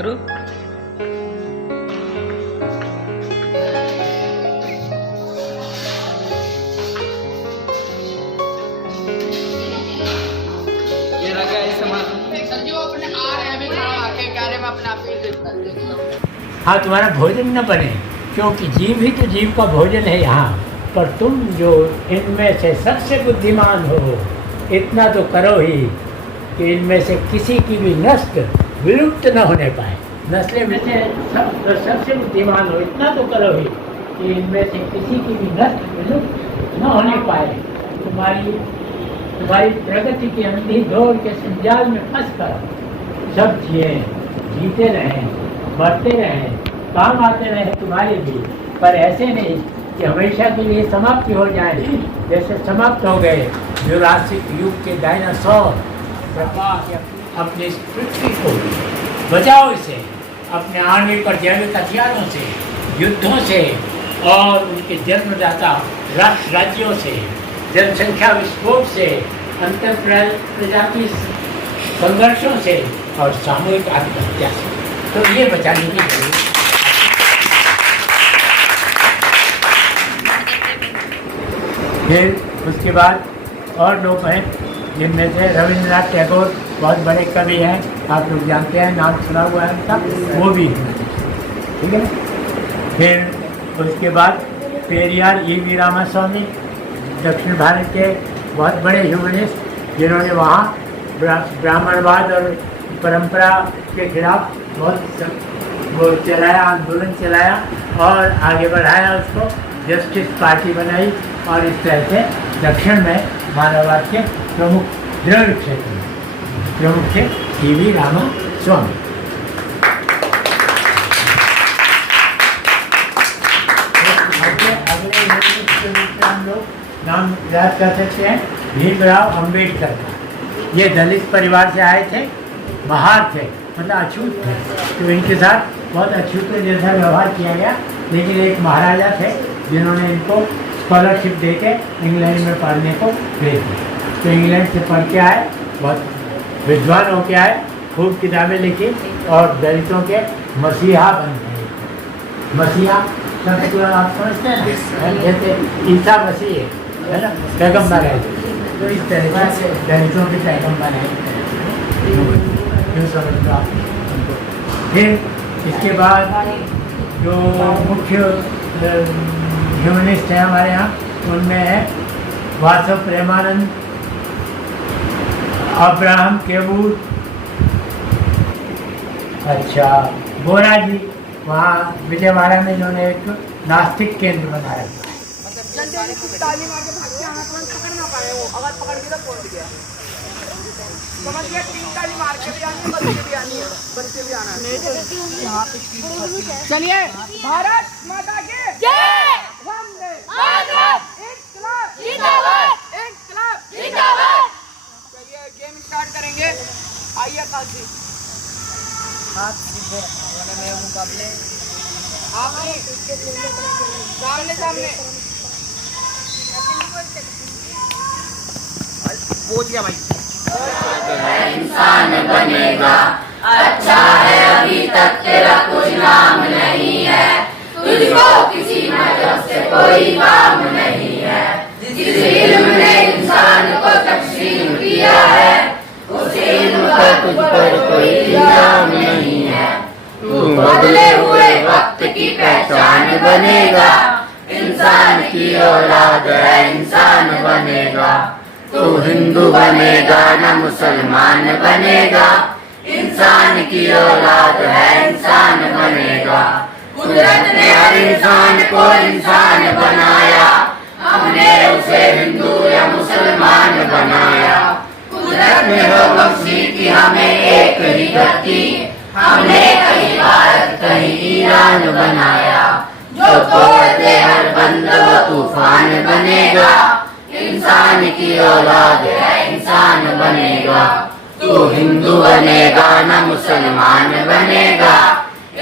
करो। ये रखा है सामान। हाँ, तुम्हारा भोजन न बने, क्योंकि जीव ही तो जीव का भोजन है यहाँ। पर तुम जो इनमें से सबसे बुद्धिमान हो, इतना तो करो ही कि इनमें से किसी की भी नस्ल विलुप्त न होने पाए। नस्लें में से सबसे बुद्धिमान हो, इतना तो करो ही कि इनमें से किसी की भी नस्ल विलुप्त न होने पाए। तुम्हारी प्रगति की अंधी दौड़ के संजाल में फंस कर सब जीते रहें, मरते रहें, काम आते रहे तुम्हारे भी, पर ऐसे नहीं कि हमेशा के लिए समाप्ति हो जाए। जैसे समाप्त हो गए जुरासिक युग के डायनासोर। अपने इस पृथ्वी को बचाओ, इसे अपने आणविक और जैविक हथियारों से, युद्धों से और उनके जन्मदाता राष्ट्र राज्यों से, जनसंख्या विस्फोट से, अंतर प्रजाति संघर्षों से और सामूहिक आत्महत्या से। तो ये बचाने की जरूरत है। फिर उसके बाद और लोग हैं, जिनमें से रविंद्रनाथ टैगोर बहुत बड़े कवि हैं, आप लोग जानते हैं, नाम सुना हुआ है उनका, वो भी है, ठीक है। फिर उसके बाद पेरियार E.V. रामास्वामी, दक्षिण भारत के बहुत बड़े ह्यूमनिस्ट, जिन्होंने वहाँ ब्राह्मणवाद और परंपरा के खिलाफ बहुत वो चलाया, आंदोलन चलाया और आगे बढ़ाया उसको, जस्टिस पार्टी बनाई और इस तरह से दक्षिण में मानववाद के प्रमुख दृढ़ क्षेत्र प्रमुख थे E.V. रामास्वामी। अगले हम लोग नाम याद कर सकते हैं, भीमराव अम्बेडकर का। ये दलित परिवार से आए थे, महार थे, मतलब अछूत थे, तो इनके साथ बहुत अछूत जैसा व्यवहार किया गया। लेकिन एक महाराजा थे जिन्होंने इनको स्कॉलरशिप देके इंग्लैंड में पढ़ने को भेज दिया। तो इंग्लैंड से पढ़ के आए, बहुत विद्वान होके आए, खूब किताबें लिखी और दलितों के मसीहा बन गए। मसीहा शब्द आप समझते हैं, जैसे ईसा मसीह है ना, पैगम्बर है, तो इस तरह से दलितों के पैगम्बर है, क्यों समझ लो आप। फिर इसके बाद जो मुख्य ह्यूमनिस्ट हैं हमारे यहाँ, उनमें है वासव प्रेमानंद, अब्राहम केवूर, अच्छा बोरा जी, वहाँ विजयवाड़ा में इन्होंने एक नास्तिक केंद्र बनाया। चलिए, भारत माता की जय, वंदे मातरम, इंकलाब जिंदाबाद, इंकलाब जिंदाबाद। चलिए गेम स्टार्ट करेंगे। आइए काजी, आप में मुकाबले आपने सामने सामने बोल दिया भाई। इंसान बनेगा, अच्छा है अभी तक तेरा कोई नाम नहीं है, तुझको किसी मजहब से कोई काम नहीं है। जिस इल्म ने इंसान को तकसीम किया है, उस इल्म का तुझ पर कोई इल्जाम नहीं है। तू बदले हुए वक्त की पहचान बनेगा, इंसान की औलाद है इंसान बनेगा। तू हिंदू बनेगा न मुसलमान बनेगा, इंसान की औलाद है इंसान बनेगा। कुदरत ने हर इंसान को इंसान बनाया, हमने उसे हिंदू या मुसलमान बनाया। कुदरत ने हो बख्शी की हमें एक ही धरती, हमने कहीं भारत कहीं ईरान बनाया। जो तोड़ दे हर बंद वो तूफान बनेगा, इंसान की औलाद है इंसान बनेगा। तू हिंदू बनेगा न मुसलमान बनेगा,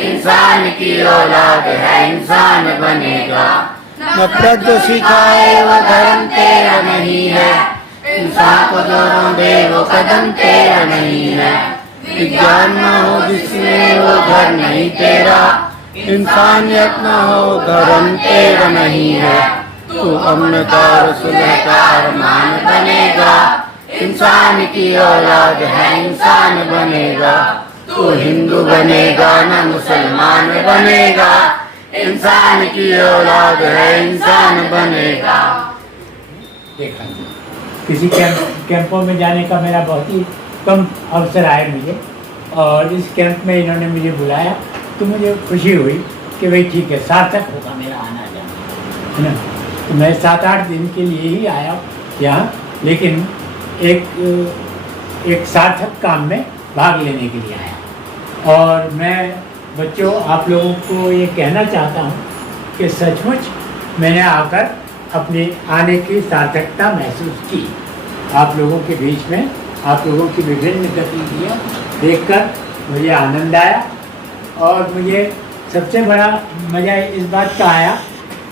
इंसान की औलाद है इंसान बनेगा। नफरत जो सिखाए वो धर्म तेरा नहीं है, इंसान को दोनों दे वो कदम तेरा नहीं है। विज्ञान न हो जिसमें वो घर नहीं तेरा, इंसानियत न हो धर्म तेरा नहीं है। तू अमन का सुलह का अरमान बनेगा, इंसान की औलाद है इंसान बनेगा। तू हिंदू बनेगा न मुसलमान बनेगा, इंसान की औलाद है इंसान बनेगा। देखा किसी कैंपों में जाने का मेरा बहुत ही कम अवसर आया मुझे, और इस कैंप में इन्होंने मुझे बुलाया तो मुझे खुशी हुई कि भाई ठीक है, सार्थक होगा मेरा आना जाना, है ना। तो मैं 7-8 दिन के लिए ही आया यहाँ, लेकिन एक सार्थक काम में भाग लेने के लिए आया। और मैं बच्चों आप लोगों को ये कहना चाहता हूँ कि सचमुच मैंने आकर अपने आने की सार्थकता महसूस की। आप लोगों के बीच में आप लोगों की विभिन्न गतिविधियाँ देखकर मुझे आनंद आया, और मुझे सबसे बड़ा मज़ा इस बात का आया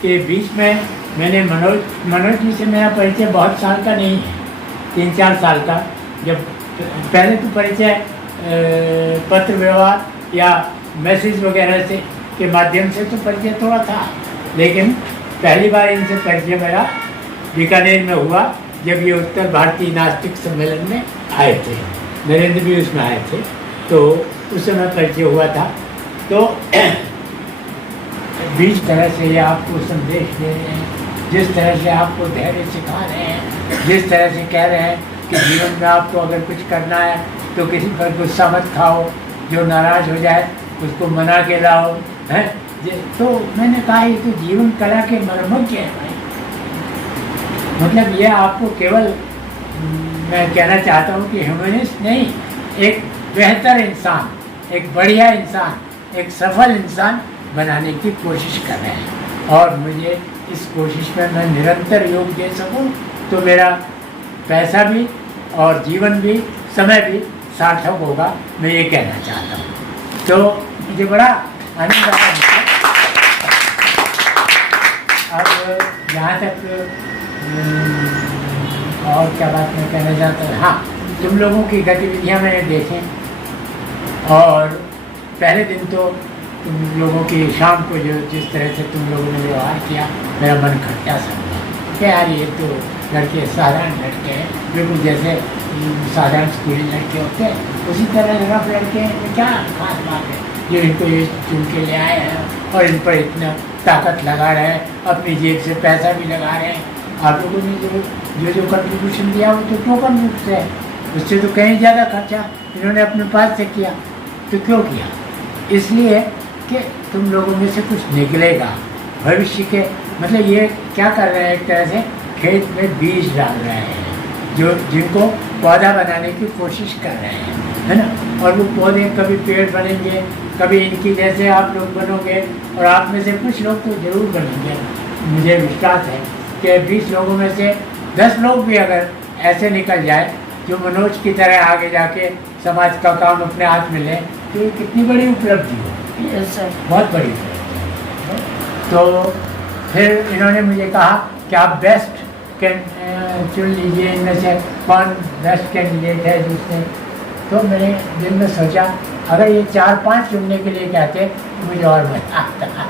कि बीच में मैंने मनोज जी से मेरा परिचय बहुत साल का नहीं है, 3-4 साल का। जब पहले तो परिचय पत्र व्यवहार या मैसेज वगैरह से के माध्यम से तो परिचय थोड़ा था, लेकिन पहली बार इनसे परिचय मेरा बीकानेर में हुआ जब ये उत्तर भारतीय नास्तिक सम्मेलन में आए थे, नरेंद्र भी उसमें आए थे, तो उस समय परिचय हुआ था। तो जिस तरह से ये आपको संदेश दे रहे हैं, जिस तरह से आपको धैर्य सिखा रहे हैं, जिस तरह से कह रहे हैं कि जीवन में आपको अगर कुछ करना है तो किसी पर गुस्सा मत खाओ, जो नाराज़ हो जाए उसको मना के लाओ, हैं। तो मैंने कहा ये तो जीवन कला के मर्मज्ञ है भाई। मतलब ये आपको केवल मैं कहना चाहता हूँ कि ह्यूमनिस्ट नहीं, एक बेहतर इंसान, एक बढ़िया इंसान, एक सफल इंसान बनाने की कोशिश कर रहे हैं। और मुझे इस कोशिश में मैं निरंतर योग दे सकूं तो मेरा पैसा भी और जीवन भी समय भी सार्थक होगा, मैं ये कहना चाहता हूँ। तो मुझे बड़ा आनंद आया। अब जहाँ तक और क्या बात मैं कहना चाहता हूँ, हाँ, तुम लोगों की गतिविधियाँ मैंने देखें, और पहले दिन तो तुम लोगों की शाम को जो जिस तरह से तुम लोगों ने व्यवहार किया, मेरा मन खट्टा सा हुआ कि यार ये तो लड़के साधारण लड़के हैं, बिल्कुल जैसे साधारण स्कूली लड़के होते हैं उसी तरह रफ लड़के हैं। क्या खास बात है जो इनको ये चुन के ले आए हैं और इन पर इतना ताकत लगा रहे हैं, अपनी जेब से पैसा भी लगा रहे हैं। आप लोगों ने जो कंट्रीब्यूशन दिया वो तो टोकन रूप से है, उससे तो कहीं ज़्यादा खर्चा इन्होंने अपने पास से किया। तो क्यों किया? इसलिए कि तुम लोगों में से कुछ निकलेगा भविष्य के। मतलब ये क्या कर रहे हैं, एक तरह से खेत में बीज डाल रहे हैं जो जिनको पौधा बनाने की कोशिश कर रहे हैं, है ना। और वो पौधे कभी पेड़ बनेंगे, कभी इनकी जैसे आप लोग बनोगे, और आप में से कुछ लोग तो ज़रूर बनेंगे। मुझे विश्वास है कि 20 लोगों में से 10 लोग भी अगर ऐसे निकल जाए जो मनोज की तरह आगे जाके समाज का काम अपने हाथ में लें, तो ये कितनी बड़ी उपलब्धि हो। बहुत बड़ी उपलब्धि। तो फिर इन्होंने मुझे कहा कि आप बेस्ट चुन लीजिए, इनमें से कौन बेस्ट कैंडिडेट है जिसने। तो मैंने दिल में सोचा अगर ये 4-5 चुनने के लिए कहते तो मुझे और मजा आता,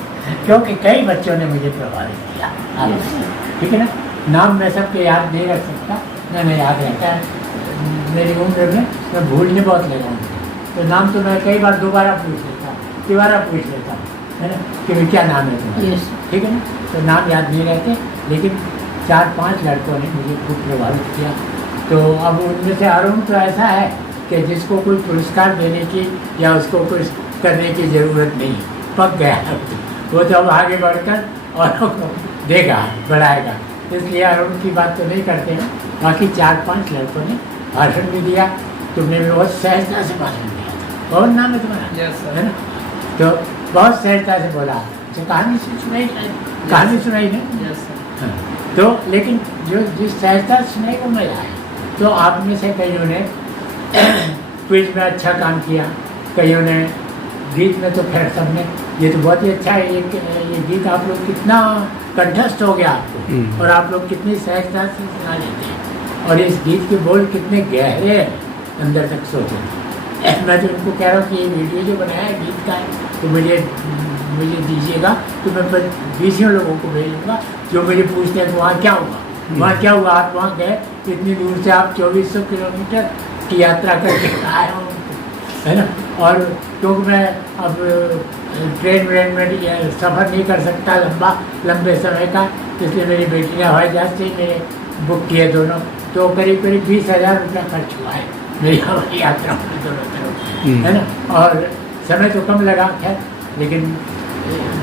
क्योंकि कई बच्चों ने मुझे प्रभावित किया। ठीक है ना, नाम मैं सबके याद नहीं रख सकता, मैंने याद रहता है। मेरी उम्र में मैं भूलने बहुत लगा हूँ, तो नाम तो मैं कई बार दोबारा पूछ लेता, है ना, कि भाई क्या नाम है तुम्हारा। ठीक है ना, तो नाम याद नहीं रहते, लेकिन 4-5 लड़कों ने मुझे खूब प्रभावित किया। तो अब उनमें से अरुण तो ऐसा है कि जिसको कोई पुरस्कार देने की या उसको कुछ करने की ज़रूरत नहीं, पक गया वो तो अब आगे बढ़कर औरों को देगा, बढ़ाएगा। इसलिए अरुण की बात तो नहीं करते हैं। बाकी 4-5 लड़कों ने भाषण भी दिया, तुमने भी बहुत सहजता से भाषण दिया था। बहुत नाम है तुम्हारा, है ना, तो बहुत सहजता से बोला। जो कहानी सुनाई ना, हाँ। तो लेकिन जो जिस सहजता से सुनाई को मजा आया। तो आप में से कईयों ने क्विज में अच्छा काम किया, कईयों ने गीत में, तो खैर सबने, ये तो बहुत ही अच्छा है। ये गीत आप लोग कितना कंठस्थ हो गया आपको, और आप लोग कितनी सहजता से सुना लेते हैं, और इस गीत के बोल कितने गहरे अंदर तक सोचे। मैं तो उनको कह रहा हूँ कि ये वीडियो जो बनाया है गीत का है तो मुझे दीजिएगा, तो मैं 20 लोगों को भेजूँगा जो मुझे पूछते हैं तो वहाँ क्या हुआ, वहाँ क्या हुआ, आप वहाँ गए इतनी दूर से, आप 2400 किलोमीटर की यात्रा करके आए हो, है ना। और क्योंकि मैं अब ट्रेन व्रेन में सफ़र नहीं कर सकता लंबे समय का, इसलिए मेरी बेटी ने हवाई जहाज़ से ही मेरे बुक किए दोनों, तो करीब 20,000 रुपया खर्च हुआ है मेरी हवाई यात्रा में दोनों तरफ, है ना। और समय तो कम लगा खैर, लेकिन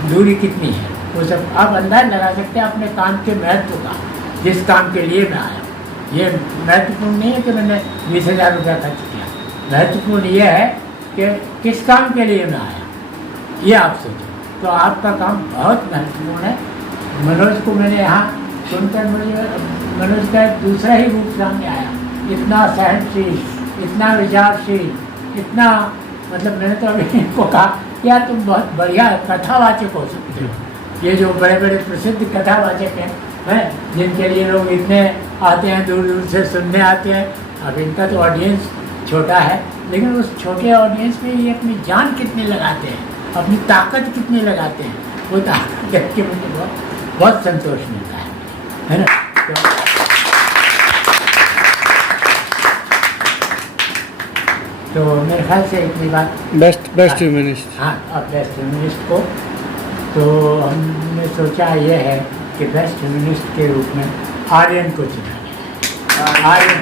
दूरी कितनी है वो सब आप अंदाज लगा सकते हैं अपने काम के महत्व का, जिस काम के लिए मैं आया हूँ। ये महत्वपूर्ण नहीं है कि मैंने 20,000 रुपया खर्च किया, महत्वपूर्ण ये है कि किस काम के लिए मैं आया, ये आप सोचो। तो आपका काम बहुत महत्वपूर्ण है। मनोज को मैंने यहाँ सुनकर मुझे मनोज का एक दूसरा ही रूप सामने आया, इतना सहनशील, इतना विचारशील, इतना मतलब मैंने तो अभी इनको कहा क्या तुम बहुत बढ़िया कथावाचक हो सकते हो। ये जो बड़े बड़े प्रसिद्ध कथावाचक हैं जिनके लिए लोग इतने आते हैं, दूर दूर से सुनने आते हैं। अब इनका तो ऑडियंस छोटा है, लेकिन उस छोटे ऑडियंस में ये अपनी जान कितनी लगाते हैं, अपनी ताकत कितनी लगाते हैं, वो ताकत देख के मुझे बहुत संतोष मिलता है ना। तो मेरे ख्याल से इतनी बात। Best humanist. हाँ, अब बेस्ट ह्यूमनिस्ट को तो हमने सोचा ये है कि बेस्ट ह्यूमनिस्ट के रूप में आर्यन को चुना गया। आर्यन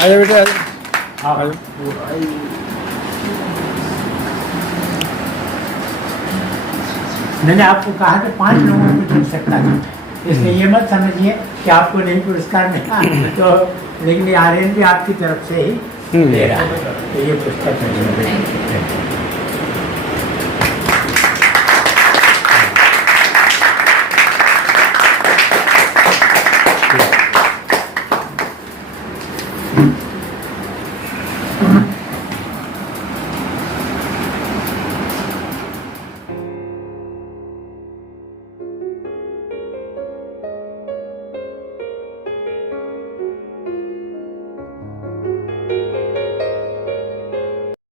आइए बेटा, हाँ, मैंने आपको कहा कि 5 लोगों को चुन सकता था, इसलिए ये मत समझिए कि आपको नहीं पुरस्कार मिला, तो लेकिन आर्यन भी आपकी तरफ से ही ले रहा है। तो ये पुस्तक